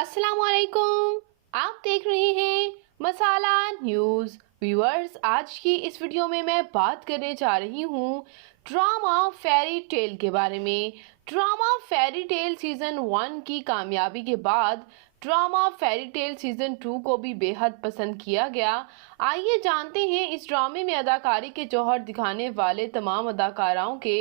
अस्सलामुअलैकुम। आप देख रहे हैं मसाला न्यूज़। व्यूअर्स, आज की इस वीडियो में मैं बात करने जा रही हूँ ड्रामा फेरी टेल के बारे में। ड्रामा फेरी टेल सीज़न 1 की कामयाबी के बाद ड्रामा फेरी टेल सीज़न 2 को भी बेहद पसंद किया गया। आइए जानते हैं इस ड्रामे में अदाकारी के जौहर दिखाने वाले तमाम अदाकाराओं के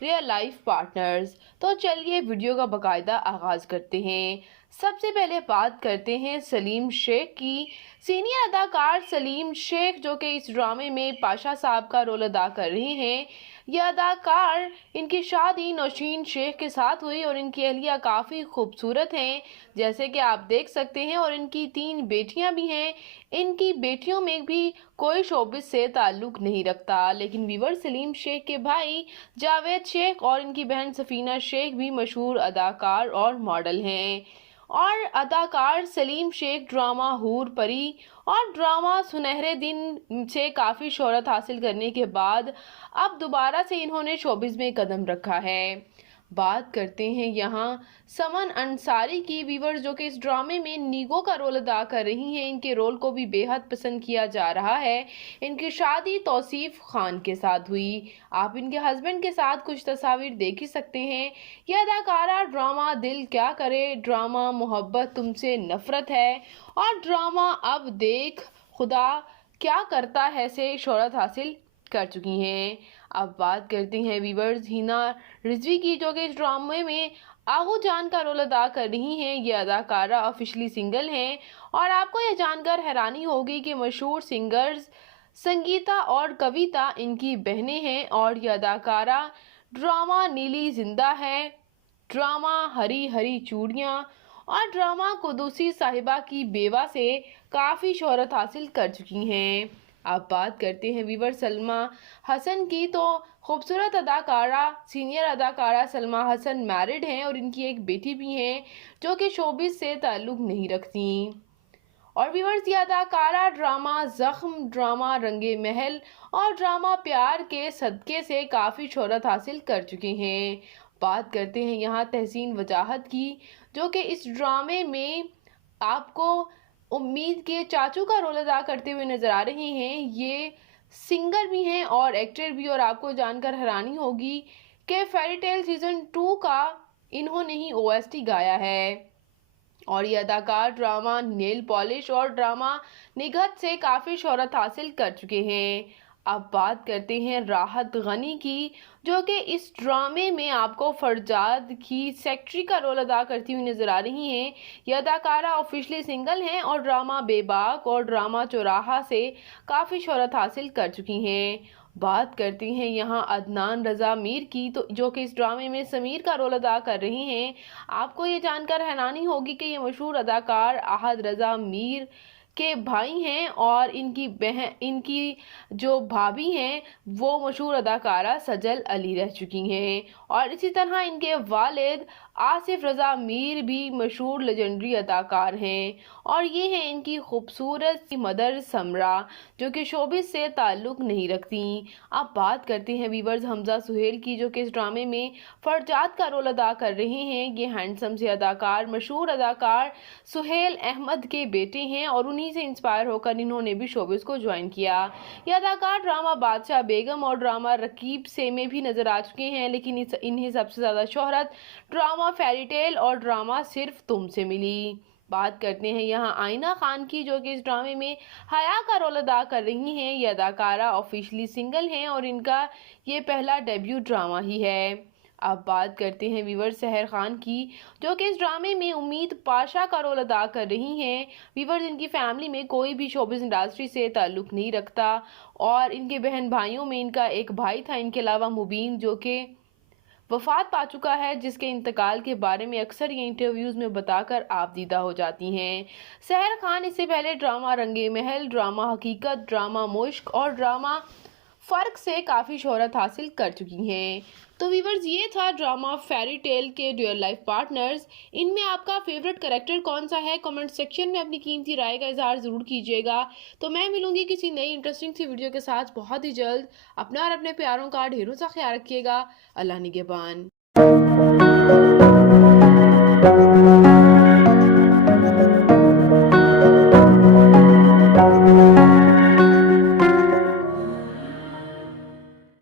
रियल लाइफ पार्टनर्स। तो चलिए वीडियो का बाकायदा आगाज़ करते हैं। सबसे पहले बात करते हैं सलीम शेख की। सीनियर अदाकार सलीम शेख, जो कि इस ड्रामे में पाशा साहब का रोल अदा कर रहे हैं, यह अदाकार, इनकी शादी नौशीन शेख के साथ हुई और इनकी अहलिया काफ़ी खूबसूरत हैं, जैसे कि आप देख सकते हैं, और इनकी 3 बेटियां भी हैं। इनकी बेटियों में भी कोई शोबिस से ताल्लुक़ नहीं रखता, लेकिन वीवर सलीम शेख के भाई जावेद शेख और इनकी बहन सफ़ीना शेख भी मशहूर अदाकार और मॉडल हैं। और अदाकार सलीम शेख ड्रामा हूर परी और ड्रामा सुनहरे दिन से काफ़ी शोहरत हासिल करने के बाद अब दोबारा से इन्होंने शोबिज़ में कदम रखा है। बात करते हैं यहाँ समन अंसारी की। वीवर, जो कि इस ड्रामे में नीगो का रोल अदा कर रही हैं, इनके रोल को भी बेहद पसंद किया जा रहा है। इनकी शादी तौसीफ खान के साथ हुई। आप इनके हस्बैंड के साथ कुछ तस्वीर देख ही सकते हैं। यह अदाकारा ड्रामा दिल क्या करे, ड्रामा मोहब्बत तुमसे नफरत है और ड्रामा अब देख खुदा क्या करता है से शोहरत हासिल कर चुकी हैं। अब बात करते हैं वीवर्स हिना रिजवी की, जो कि इस ड्रामे में आहू जान का रोल अदा कर रही हैं। ये अदाकारा ऑफिशियली सिंगल हैं और आपको यह जानकर हैरानी होगी कि मशहूर सिंगर्स संगीता और कविता इनकी बहनें हैं। और यह अदाकारा ड्रामा नीली जिंदा है, ड्रामा हरी हरी चूड़ियाँ और ड्रामा कुदूसी साहिबा की बेवा से काफ़ी शोहरत हासिल कर चुकी हैं। अब बात करते हैं वीवर सलमा हसन की। तो खूबसूरत अदाकारा, सीनियर अदाकारा सलमा हसन मैरिड हैं और इनकी एक बेटी भी हैं, जो कि शोबिस से ताल्लुक़ नहीं रखती। और व्यूअर्स, ये अदाकारा ड्रामा ज़ख्म, ड्रामा रंगे महल और ड्रामा प्यार के सदक़े से काफ़ी शोहरत हासिल कर चुके हैं। बात करते हैं यहाँ तहसीन वजाहत की, जो कि इस ड्रामे में आपको उम्मीद के चाचू का रोल अदा करते हुए नज़र आ रहे हैं। ये सिंगर भी हैं और एक्टर भी, और आपको जानकर हैरानी होगी कि फेरी टेल सीज़न 2 का इन्होंने ही ओएसटी गाया है। और ये अदाकार ड्रामा नेल पॉलिश और ड्रामा निगहत से काफ़ी शोहरत हासिल कर चुके हैं। अब बात करते हैं राहत गनी की, जो कि इस ड्रामे में आपको फरजाद की सेक्रेटरी का रोल अदा करती हुई नज़र आ रही हैं। यह अदाकारा ऑफिशियली सिंगल हैं और ड्रामा बेबाक और ड्रामा चौराहा से काफ़ी शोहरत हासिल कर चुकी हैं। बात करते हैं यहाँ अदनान रज़ा मीर की, तो जो कि इस ड्रामे में समीर का रोल अदा कर रही हैं। आपको ये जानकर हैरानी होगी कि ये मशहूर अदाकार आहद रज़ा मीर के भाई हैं और इनकी जो भाभी हैं वो मशहूर अदाकारा सजल अली रह चुकी हैं। और इसी तरह इनके वालिद आसिफ रज़ा मीर भी मशहूर लेजेंडरी अदाकार हैं। और ये हैं इनकी खूबसूरत मदर समरा, जो कि शोबिस से ताल्लुक़ नहीं रखती। अब बात करते हैं वीवर्स हमज़ा सुहेल की, जो कि इस ड्रामे में फरजाद का रोल अदा कर रहे हैं। ये हैंडसम से अदाकार मशहूर अदाकार सुहेल अहमद के बेटे हैं और उन्हीं से इंस्पायर होकर इन्होंने भी शोबिस को ज्वाइन किया। ये अदाकार ड्रामा बादशाह बेगम और ड्रामा रकीब से में भी नज़र आ चुके हैं, लेकिन इन्हें सबसे ज़्यादा शोहरत ड्रामा फेरी टेल और ड्रामा सिर्फ तुमसे मिली। बात करते हैं यहाँ आइना खान की, जो कि इस ड्रामे में हया का रोल अदा कर रही हैं। ये अदाकारा ऑफिशियली सिंगल हैं और इनका ये पहला डेब्यू ड्रामा ही है। अब बात करते हैं वीवर सहर खान की, जो कि इस ड्रामे में उम्मीद पाशा का रोल अदा कर रही हैं। वीवर, इनकी फैमिली में कोई भी शोबिज़ इंडस्ट्री से ताल्लुक़ नहीं रखता और इनके बहन भाइयों में इनका एक भाई था, इनके अलावा मुबीन, जो कि वफ़ात पा चुका है, जिसके इंतकाल के बारे में अक्सर ये इंटरव्यूज़ में बताकर आप दीदा हो जाती हैं। सहर खान इससे पहले ड्रामा रंगे महल, ड्रामा हकीकत, ड्रामा मुश्क और ड्रामा फ़र्क से काफ़ी शोहरत हासिल कर चुकी हैं। तो वीवर्स, ये था ड्रामा फेरी टेल के रियल लाइफ पार्टनर्स। इनमें आपका फेवरेट कैरेक्टर कौन सा है? कमेंट सेक्शन में अपनी कीमती राय का इजहार ज़रूर कीजिएगा। तो मैं मिलूंगी किसी नई इंटरेस्टिंग सी वीडियो के साथ बहुत ही जल्द। अपना और अपने प्यारों का ढेरों सा ख्याल रखिएगा। अल्लाह निगहबान।